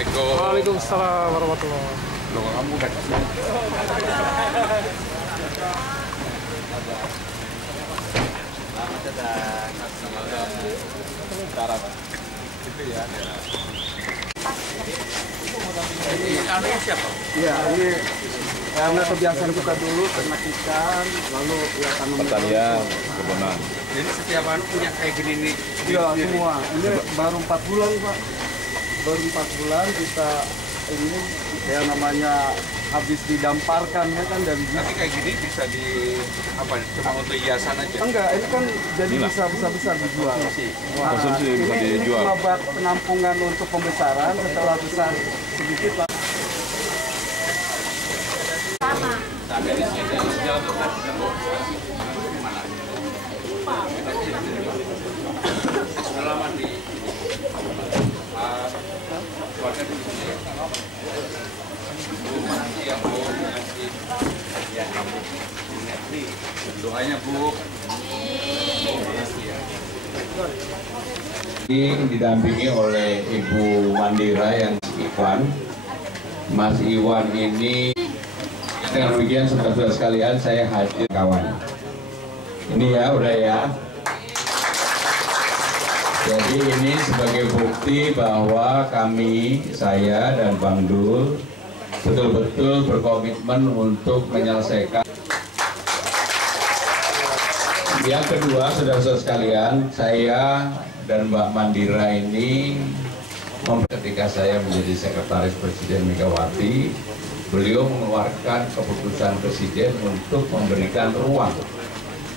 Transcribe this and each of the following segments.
Assalamualaikum. Waalaikumsalam warahmatullahi wabarakatuh. Loh, kamu udah Ini siapa? Iya, ini karena kebiasaan kita dulu ternak ikan, lalu ya tanam pertanian, kebunan. Jadi setiap anu punya kayak gini nih. Iya, semua. Ini baru 4 bulan, Pak. Baru 4 bulan kita ini ya namanya habis didamparkan ya kan dari Tapi kayak gini bisa di apa? Cuma untuk hiasan aja. enggak, ini kan jadi bisa besar dijual. Wah, Konsumsi bisa ini dijual. cuma bak penampungan untuk pembesaran, setelah besar sedikit lah. Sampai di sini jalan dekat mana? Selama di keluarga di sini. Yang Bu ngasih ya kamu ini doanya Bu. Ini didampingi oleh Ibu Mandira yang Iwan. Mas Iwan ini dengan demikian saudara-saudara sekalian saya hadir kawan. Ini ya udah ya. Jadi ini sebagai bukti bahwa kami, saya dan Bang Dul betul-betul berkomitmen untuk menyelesaikan. Yang kedua, saudara-saudara sekalian, saya dan Mbak Mandira ini ketika saya menjadi sekretaris Presiden Megawati, beliau mengeluarkan keputusan Presiden untuk memberikan ruang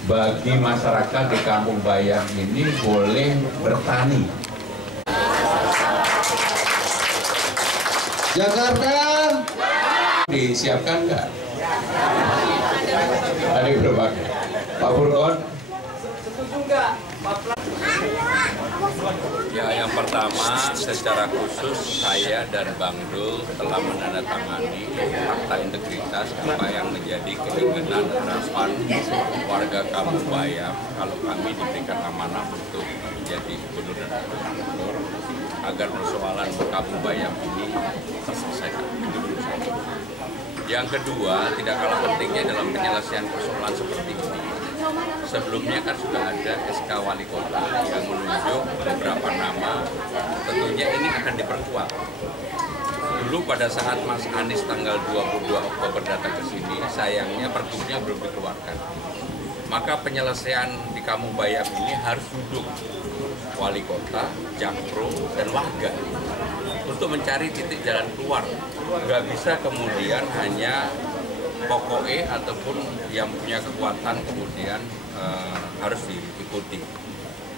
bagi masyarakat di Kampung Bayam ini boleh bertani. Jakarta disiapkan nggak? Ada berbagai. Pak Burkon? Ya, yang pertama secara khusus saya dan Bang Dul telah menandatangani fakta integritas apa yang menjadi keinginan harapan warga Kampung Bayam kalau kami diberikan amanah untuk menjadi gubernur dan wakil gubernur agar persoalan Kampung Bayam ini terselesaikan. Yang kedua, tidak kalah pentingnya dalam penyelesaian persoalan seperti ini. Sebelumnya kan sudah ada SK Wali Kota yang menunjuk beberapa nama, tentunya ini akan diperkuat. Dulu pada saat Mas Anies tanggal 22 Oktober datang ke sini, sayangnya pergubnya belum dikeluarkan. Maka penyelesaian di Kampung Bayam ini harus duduk Wali Kota, Jakpro, dan warga untuk mencari titik jalan keluar. Nggak bisa kemudian hanya pokoknya ataupun yang punya kekuatan kemudian harus diikuti.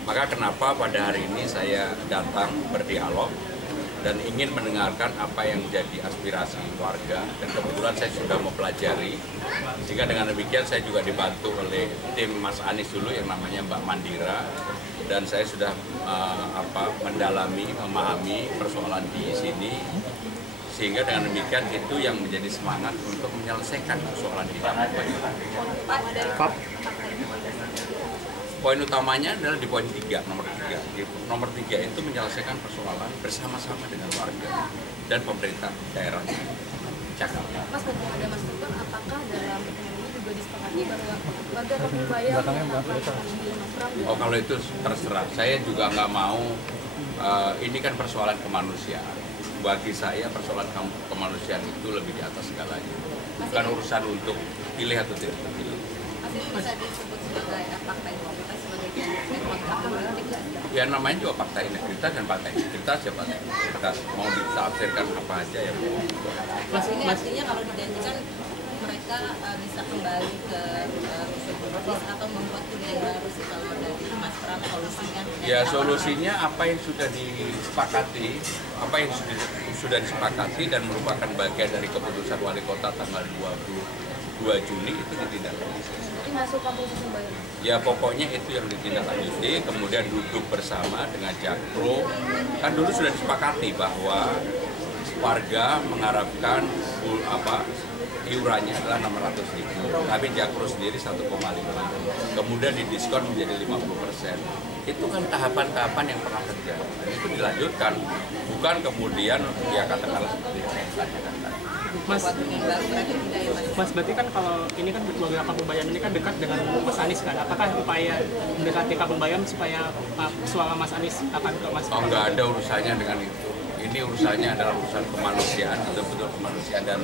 Maka kenapa pada hari ini saya datang berdialog dan ingin mendengarkan apa yang menjadi aspirasi warga, dan kebetulan saya sudah mempelajari, sehingga dengan demikian saya juga dibantu oleh tim Mas Anies dulu yang namanya Mbak Mandira, dan saya sudah mendalami, memahami persoalan di sini, sehingga dengan demikian itu yang menjadi semangat untuk menyelesaikan persoalan di Kampung Bayam. Poin utamanya adalah di poin 3, nomor 3. Nomor 3 itu menyelesaikan persoalan bersama-sama dengan warga dan pemerintah daerah Jakarta. Mas, mumpung ada Mas Tutur, apakah dalam ini juga disepakati bahwa warga Kampung Bayam Oh, kalau itu terserah. Saya juga nggak mau, ini kan persoalan kemanusiaan. Bagi saya persoalan kemanusiaan itu lebih di atas segalanya. Bukan urusan untuk pilih atau tidak terpilih. Masih bisa disebut sebagai fakta integritas sebagai fakta politik nggak? Ya namanya juga fakta integritas, dan fakta integritas ya fakta integritas. Mau ditafsirkan apa aja ya. Mas, ini artinya kalau dijanjikan mereka bisa kembali ke rusun bisnis atau membuat budaya baru sih kalau dari Mas Pram solusinya? Ya solusinya apa yang sudah disepakati, dan merupakan bagian dari keputusan Wali Kota tanggal 22 Juni itu ditindaklanjuti. Masuk Kampung Bayam. Ya pokoknya itu yang ditindaklanjuti, kemudian duduk bersama dengan Jakpro. Kan dulu sudah disepakati bahwa warga mengharapkan iurannya adalah 600.000, tapi Jakpro sendiri 1,5, kemudian didiskon menjadi 50%. Itu kan tahapan-tahapan yang pernah terjadi, dan itu dilanjutkan, bukan kemudian ya katakanlah seperti yang saya katakan. Mas, berarti kan kalau ini kan warga Kampung Bayam ini kan dekat dengan Mas Anies kan? Apakah upaya mendekati Kampung Bayam supaya suara Mas Anies akan ke Mas? Oh, nggak ada urusannya dengan itu. Ini urusannya adalah urusan kemanusiaan, betul-betul kemanusiaan, dan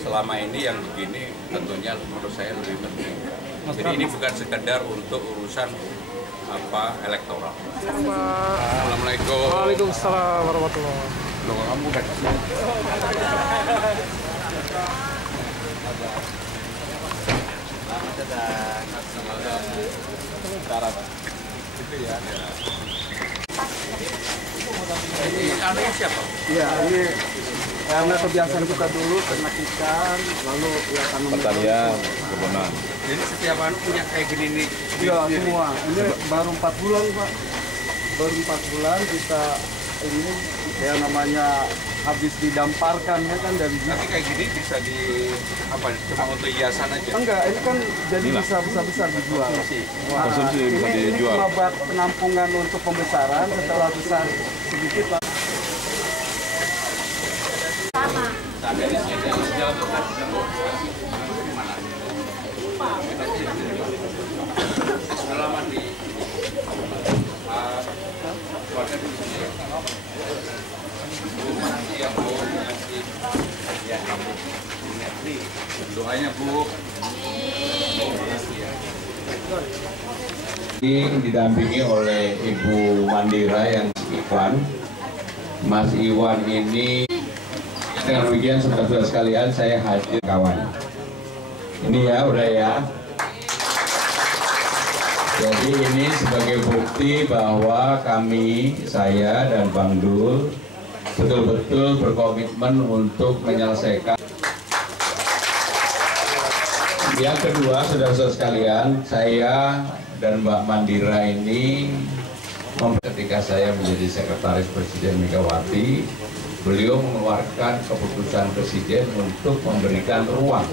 selama ini yang begini tentunya menurut saya lebih penting. Jadi ini bukan sekedar untuk urusan elektoral. Assalamualaikum. Waalaikumsalam warahmatullahi wabarakatuh. Loh, kamu udah Ini siapa? Iya, ini karena kebiasaan kita dulu ternak ikan, lalu ya tanam pertanian, kebunan. Jadi setiap punya kayak gini nih. Iya, semua. Ini baru 4 bulan, Pak. Baru 4 bulan kita ini ya namanya habis didamparkan ya kan dari Tapi kayak gini bisa cuma untuk hiasan aja. enggak, ini kan jadi bisa besar dijual. Konsumsi bisa ini dijual. cuma bak penampungan untuk pembesaran, setelah besar sedikit lah. Dari sini jauh tuh kan mana? Pengalaman di keluarga di sini. Ya Bu, ya doanya Bu. Ini didampingi oleh Ibu Mandira yang Iwan. Mas Iwan ini dengan demikian saudara-saudara sekalian saya hadir kawan. Ini ya udah ya. Jadi ini sebagai bukti bahwa kami, saya dan Bang Dul betul-betul berkomitmen untuk menyelesaikan. Yang kedua, saudara-saudara sekalian, saya dan Mbak Mandira ini ketika saya menjadi sekretaris Presiden Megawati, beliau mengeluarkan keputusan Presiden untuk memberikan ruang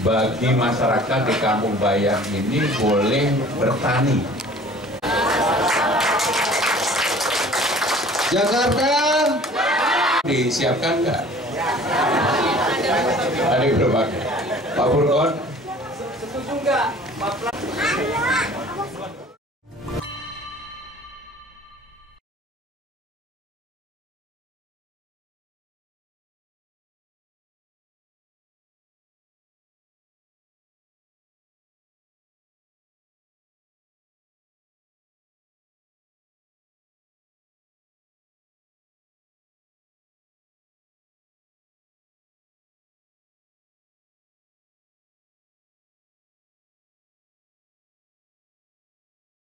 bagi masyarakat di Kampung Bayam ini boleh bertani. Jakarta disiapkan nggak? Ada berbagai. Pak Burkon,